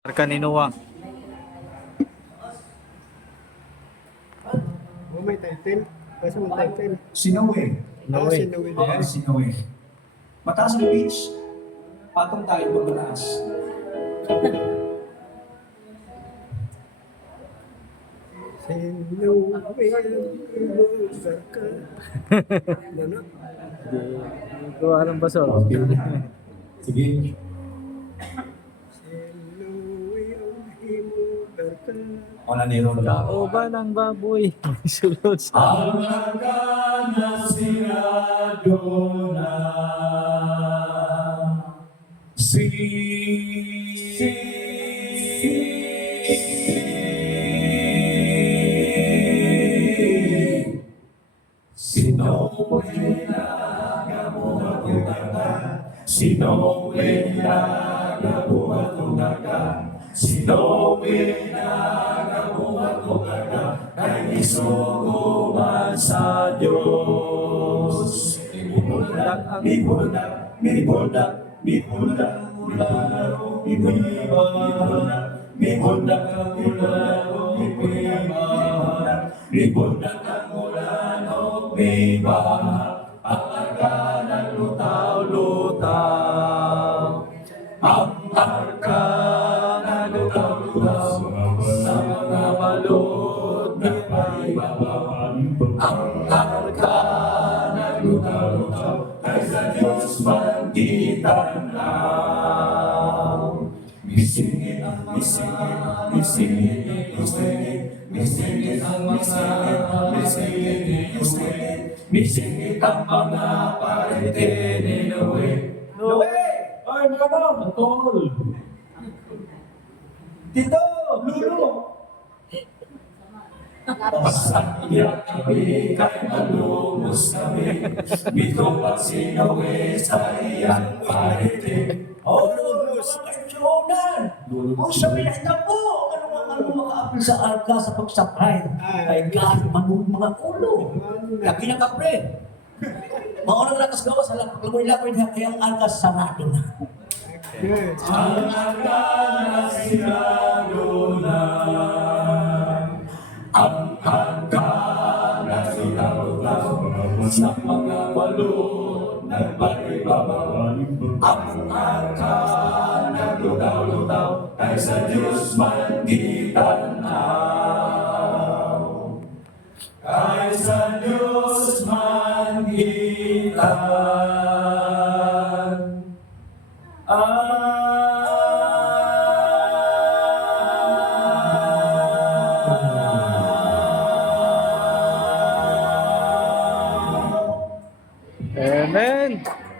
Arka ni Noah. Oh, may title. Kasi may title. Si Noe. Noe. Si Noe Oo, na yan. si Noe. Mataas ang beach. Patong tayo pag mataas. Si Noe, ka. Ano? Ito alam ba so? Sige. Si Noe, ang himugar ka. Ako na ni Ron. Tao ba ng baboy? Sulod sa Ang hagana sigado na Sinowela gabuhat-ugaga Sinowela gabuhat-ugaga Sinowela gabuhat-ugaga Kay isugo man sa Diyos Mibundak, mibundak, mibundak, mibundak Mularo, mibundak, mibundak, mularo, mibundak Mibundak ang mulano, mibundak Ang ng lutaw-lutaw Ang arka na lutaw-lutaw Sa mga balot na paibabaw Ang arka na lutaw-lutaw Ay sa Diyos magtitanaw Misingit, misingit, misingit, misingit Misingit ang mga misingit, misingit Misingit ang mga parete ni Noe Noe! Ay, mga Tol! Tito! Lulo! Pasaya kami, kay malumos kami Dito pa si Noe sa iyang parete Oh, lulus! Jonan! Kung sabi na ito po, ano maka-apil sa arka sa pagsakay? Ay, kahit manong mga ulo. Lagi na kapre. Maunang lakas gawa sa lakoy-lakoy niya kayang arka sarado na. Yes. Ang arka na sinado na. Ang arka na sinado na. Sa mga balon nagparibabaw. Ang arka na lutaw-lutaw. Ay sa Diyos man gitanaw. Ay sa Diyos man gitan. Amen.